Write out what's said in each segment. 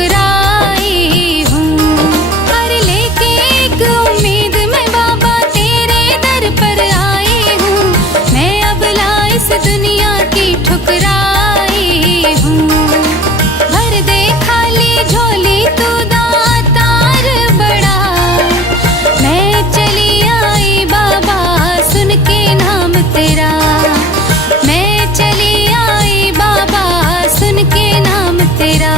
ठुकराई हूँ। हर लेके एक उम्मीद में बाबा तेरे दर पर आई हूँ। मैं अबला इस दुनिया की ठुकराई हूँ। भर दे खाली झोली तू दातार बड़ा। मैं चली आई बाबा सुन के नाम तेरा। मैं चली आई बाबा सुन के नाम तेरा।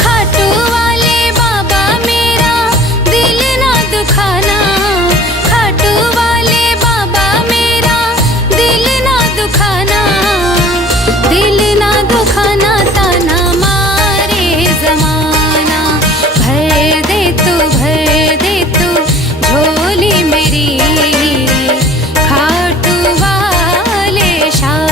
खाटू वाले बाबा मेरा दिल ना दुखाना। खाटू वाले बाबा मेरा दिल ना दुखाना। दिल ना दुखाना ताना मारे जमाना। भर दे तू झोली मेरी खाटू वाले शाह।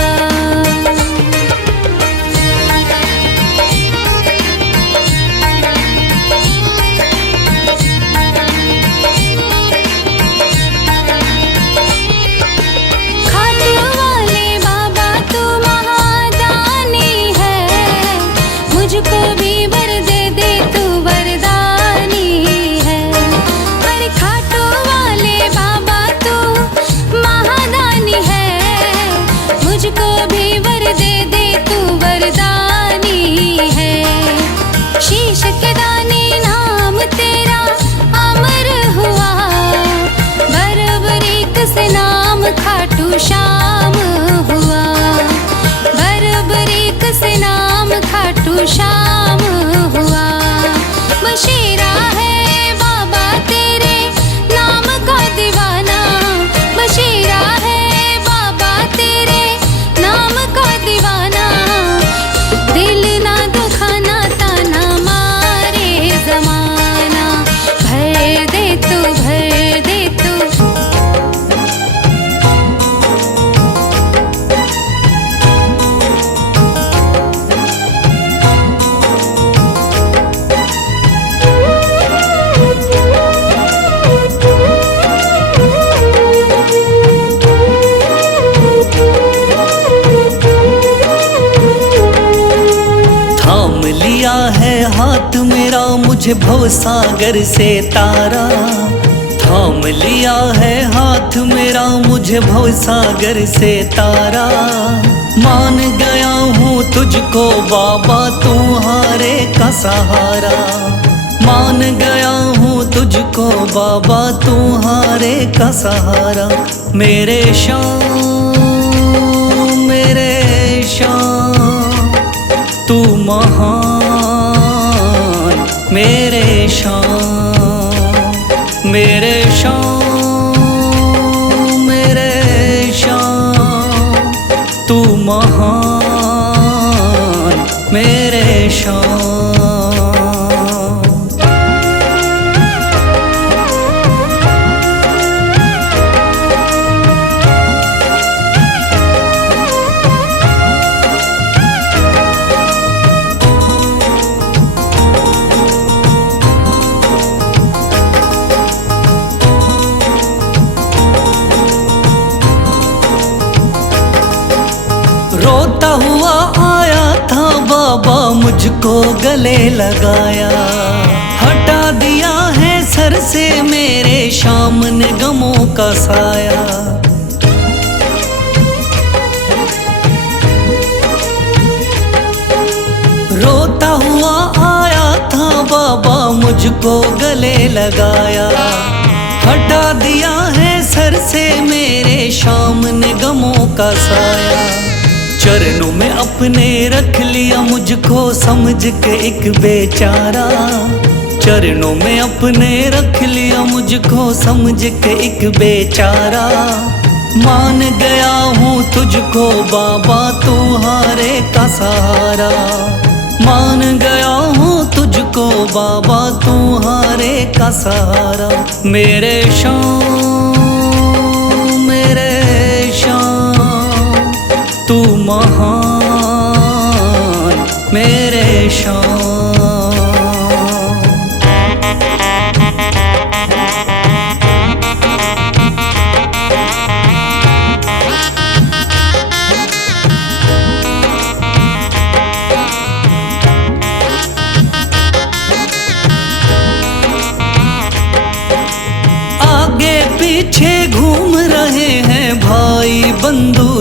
खाटू वाले बाबा तू महादानी है। मुझको भी वर दे तू वरदानी है। अरे खाटू वाले बाबा तू महादानी है। मुझको भी वर दे तू वरदानी है। शीश के दानी नाम तेरा अमर हुआ। बरबरीक से नाम खाटू श्याम हुआ। बरबरीक से नाम खाटू श्याम हुआ। बशीरा है बाबा तेरे नाम का दीवाना। बशीरा है बाबा तेरे नाम का दीवाना। दिल ना दुखाना ताना मारे जमाना। भर दे तू थाम लिया है हाथ मेरा मुझे भवसागर से तारा। थाम लिया है हाथ मेरा मुझे भवसागर से तारा। मान गया हूँ तुझको बाबा तुम्हारे का सहारा। मान गया हूँ तुझको बाबा तुम्हारे का सहारा। मेरे शाम तू महान। मेरे शाम तू महान। मेरे शाम रोता हुआ आया था बाबा मुझको गले लगाया। हटा दिया है सर से मेरे शाम ने गमों का साया। रोता हुआ आया था बाबा मुझको गले लगाया। हटा दिया है सर से मेरे शाम ने गमों का साया। चरणों में अपने रख लिया मुझको समझ के एक बेचारा। चरणों में अपने रख लिया मुझको समझ के एक बेचारा। मान गया हूँ तुझको बाबा तुम्हारे का सहारा। मान गया हूँ तुझको बाबा तुम्हारे का सहारा। मेरे शाम तू महान। मेरे शाम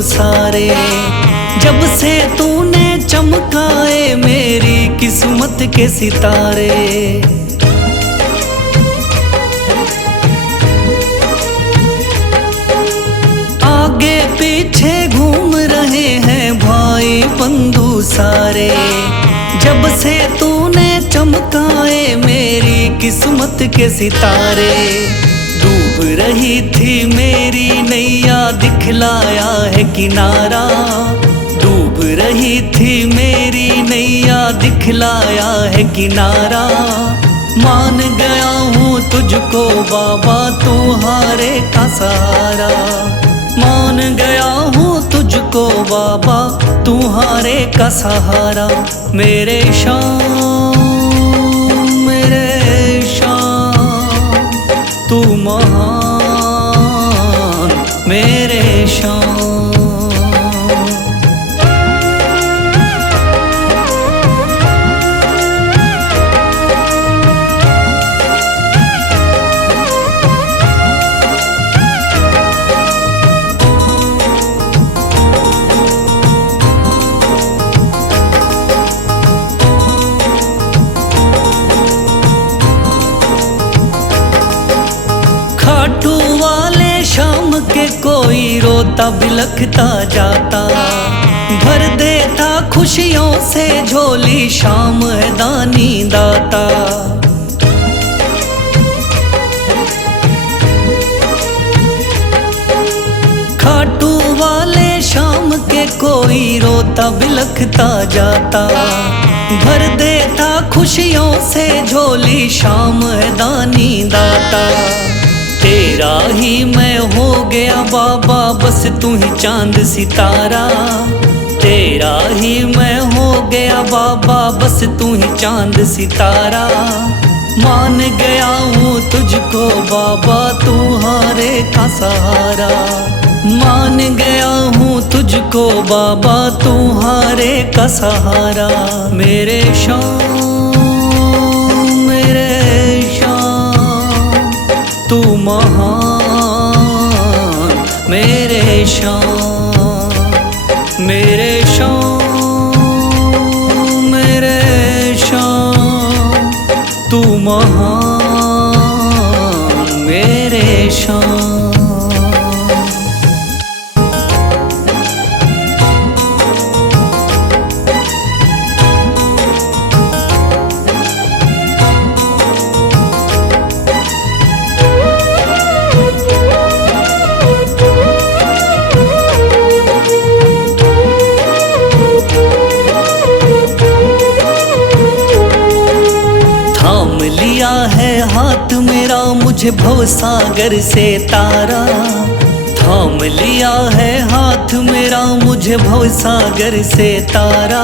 सारे। जब से तूने चमकाए मेरी किस्मत के सितारे। आगे पीछे घूम रहे हैं भाई बंधु सारे। जब से तूने चमकाए मेरी किस्मत के सितारे। डूब रही थी मेरी नैया दिखलाया है किनारा। डूब रही थी मेरी नैया दिखलाया है किनारा। मान गया हूँ तुझको बाबा तुम्हारे का सहारा। मान गया हूँ तुझको बाबा तुम्हारे का सहारा। मेरे शाम तू महान मेरे शाम। खाटू वाले शाम के कोई रोता बिलखता जाता। भर देता खुशियों से झोली शाम है दानी दाता। खाटू वाले शाम के कोई रोता बिलखता जाता। भर देता खुशियों से झोली शाम है दानी दाता। तेरा ही मैं हो गया बाबा बस तू ही चांद सितारा। तेरा ही मैं हो गया बाबा बस तू ही चांद सितारा। मान गया हूँ तुझको बाबा तुम्हारे का सहारा। मान गया हूँ तुझको बाबा तुम्हारे का सहारा। मेरे शाम तू महान मेरे शाम। मेरे शाम तू महान मेरे शाम। लिया है हाथ मेरा मुझे भवसागर से तारा। थाम लिया है हाथ मेरा मुझे भवसागर से तारा।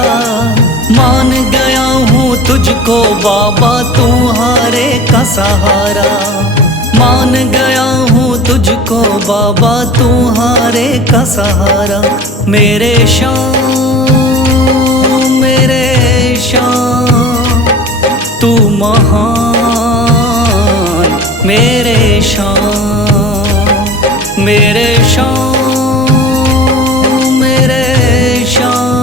मान गया हूँ तुझको बाबा तुम्हारे का सहारा। मान गया हूँ तुझको बाबा तुम्हारे का सहारा। मेरे शाम तू महान मेरे शाम। मेरे शाम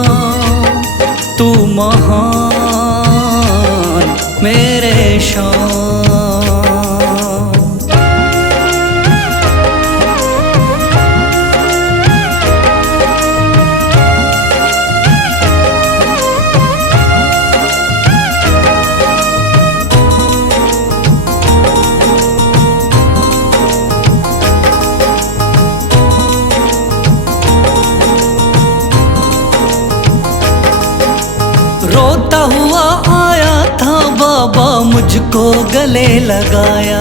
तू महान मेरे शाम। रोता हुआ आया था बाबा मुझको गले लगाया।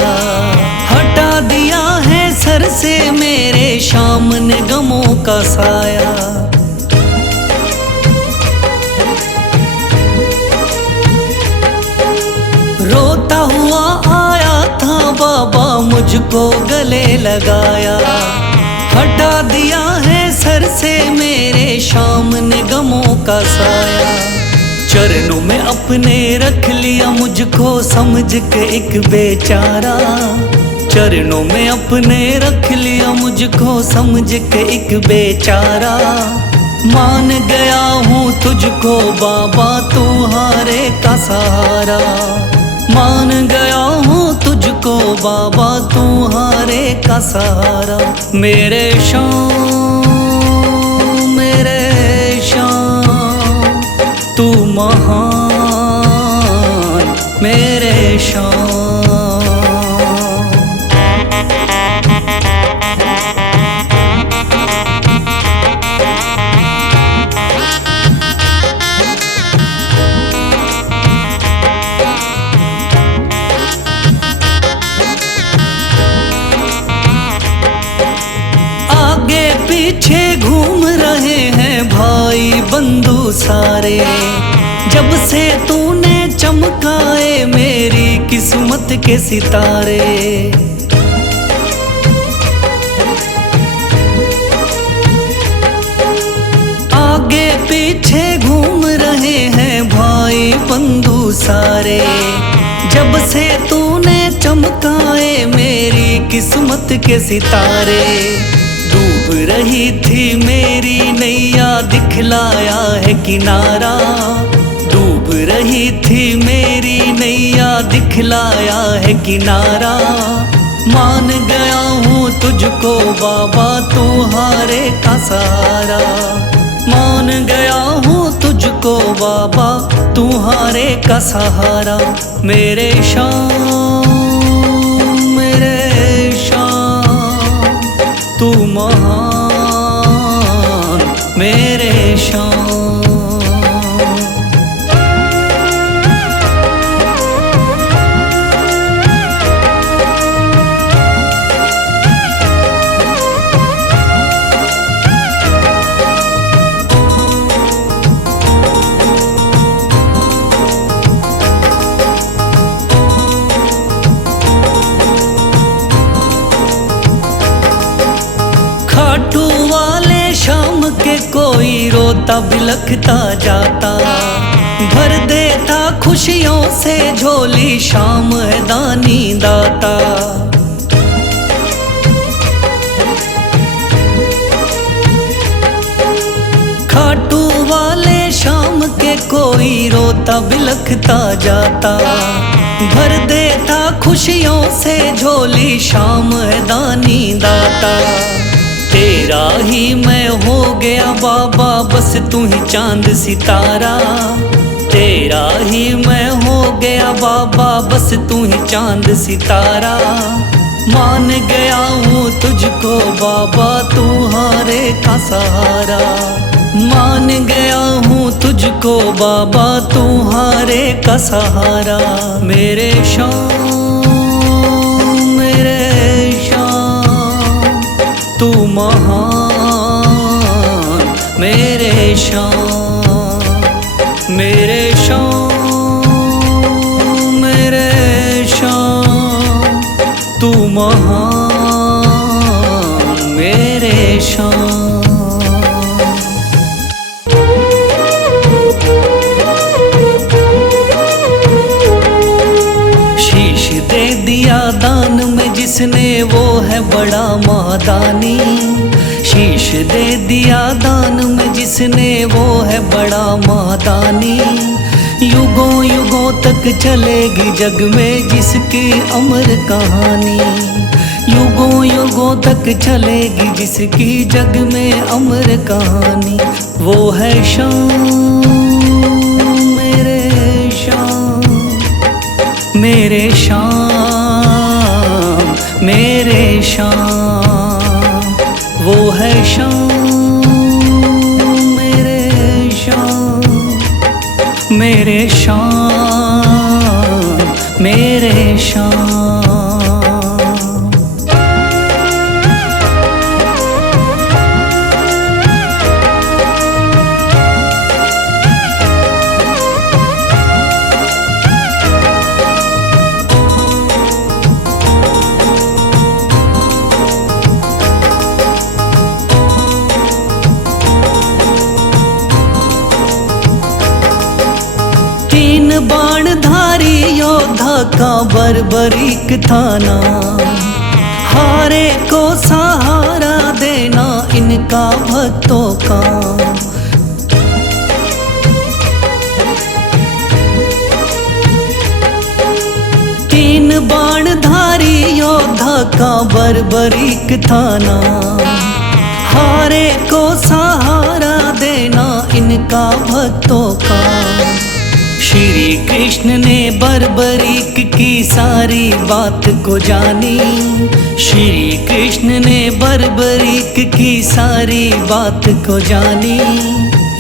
हटा दिया है सर से मेरे शाम ने गमों का साया। रोता हुआ आया था बाबा मुझको गले लगाया। हटा दिया है सर से मेरे शाम ने गमों का साया। चरणों में अपने रख लिया मुझको समझ के एक बेचारा। चरणों में अपने रख लिया मुझको समझ के एक बेचारा। मान गया हूँ तुझको बाबा तुम्हारे का सहारा। मान गया हूँ तुझको बाबा तुम्हारे का सहारा। मेरे शाम तू महान मेरे शाम। पीछे घूम रहे हैं भाई बंधु सारे। जब से तूने चमकाए मेरी किस्मत के सितारे। आगे पीछे घूम रहे हैं भाई बंधु सारे। जब से तूने चमकाए मेरी किस्मत के सितारे। डूब रही थी मेरी नैया दिखलाया है किनारा। डूब रही थी मेरी नैया दिखलाया है किनारा। मान गया हूँ तुझको बाबा तुम्हारे का सहारा। मान गया हूँ तुझको बाबा तुम्हारे का सहारा। मेरे शाम तू महान मेरे शाम। खाटू वाले शाम के कोई रोता बिलखता जाता। भर देता खुशियों से झोली शाम है दानी दाता। खाटू वाले शाम के कोई रोता बिलखता जाता। भर देता खुशियों से झोली शाम है दानी दाता। तेरा ही मैं हो गया बाबा बस तू ही चांद सितारा। तेरा ही मैं हो गया बाबा बस तू ही चांद सितारा। मान गया हूँ तुझको बाबा तुम्हारे का सहारा। मान गया हूँ तुझको बाबा तुम्हारे का सहारा। मेरे शाम तू महान मेरे शाम। मेरे शाम तू महान मेरे शाम। शीश दे दिया दान में जिसने वो है बड़ा महादानी। शीश दे दिया दान में जिसने वो है बड़ा महादानी। युगों युगों तक चलेगी जग में जिसकी अमर कहानी। युगों युगों तक चलेगी जिसकी जग में अमर कहानी। वो है शाम मेरे शाम मेरे शाम मेरे शाम। वो है शाम मेरे शाम मेरे शाम मेरे शाम। बाणधारी योद्धा का बर्बरीक था नाम। हारे को सहारा देना इनका भक्तों का। तीन बाणधारी योद्धा का बर्बरीक था नाम। हारे को सहारा देना इनका भक्तों का। श्री कृष्ण ने बर्बरीक की सारी बात को जानी। श्री कृष्ण ने बर्बरीक की सारी बात को जानी।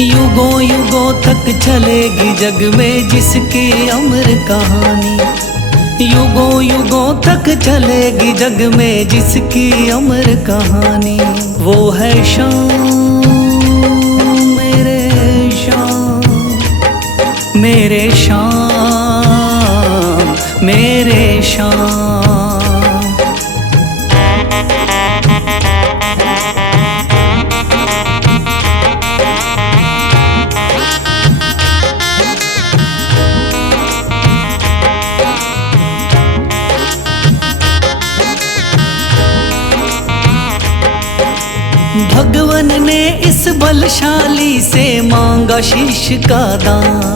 युगों युगों तक चलेगी जग में जिसकी अमर कहानी। युगों युगों तक चलेगी जग में जिसकी अमर कहानी। वो है श्याम मेरे श्याम, मेरे श्याम मेरे श्याम। भगवन ने इस बलशाली से मांगा शीश का दान।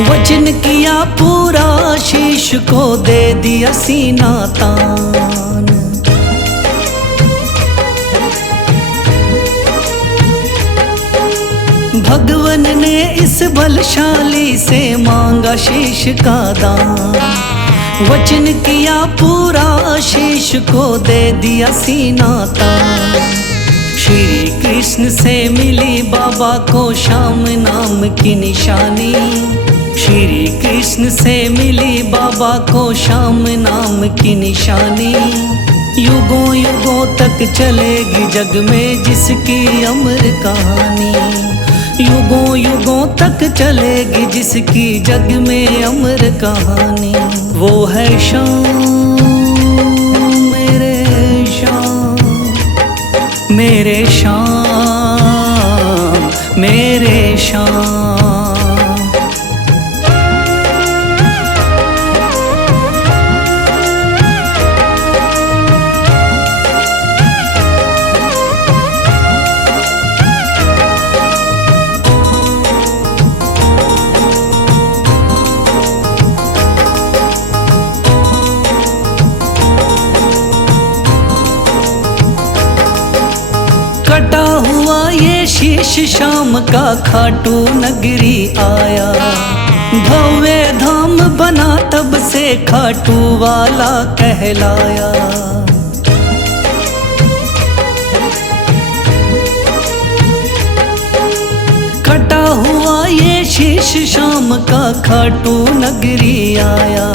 वचन किया पूरा शीश को दे दिया सीना तान। भगवन ने इस बलशाली से मांगा शीश का दान। वचन किया पूरा शीश को दे दिया सीना तान। श्री कृष्ण से मिली बाबा को श्याम नाम की निशानी। श्री कृष्ण से मिली बाबा को श्याम नाम की निशानी। युगों युगों तक चलेगी जग में जिसकी अमर कहानी। युगों युगों तक चलेगी जिसकी जग में अमर कहानी। वो है श्याम मेरे श्याम, मेरे श्याम मेरे श्याम। कटा हुआ ये शीश शाम का खाटू नगरी आया। भव्य धाम बना तब से खाटू वाला कहलाया। कटा हुआ ये शीश शाम का खाटू नगरी आया।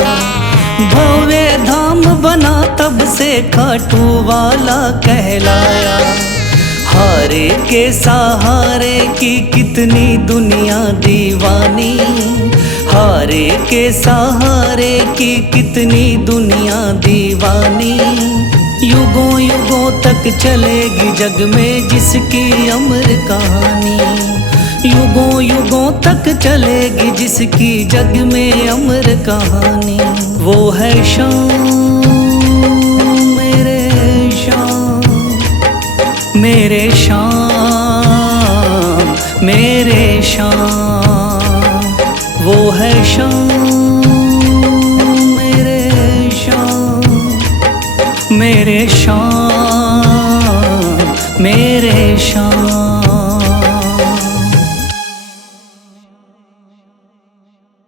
भव्य धाम बना तब से खाटू वाला कहलाया। हारे के सहारे की कितनी दुनिया दीवानी। हारे के सहारे की कितनी दुनिया दीवानी। युगों युगों तक चलेगी जग में जिसकी अमर कहानी। युगों युगों तक चलेगी जिसकी जग में अमर कहानी। वो है श्याम मेरे श्याम, मेरे श्याम मेरे श्याम। वो है श्याम मेरे श्याम, मेरे श्याम मेरे श्याम।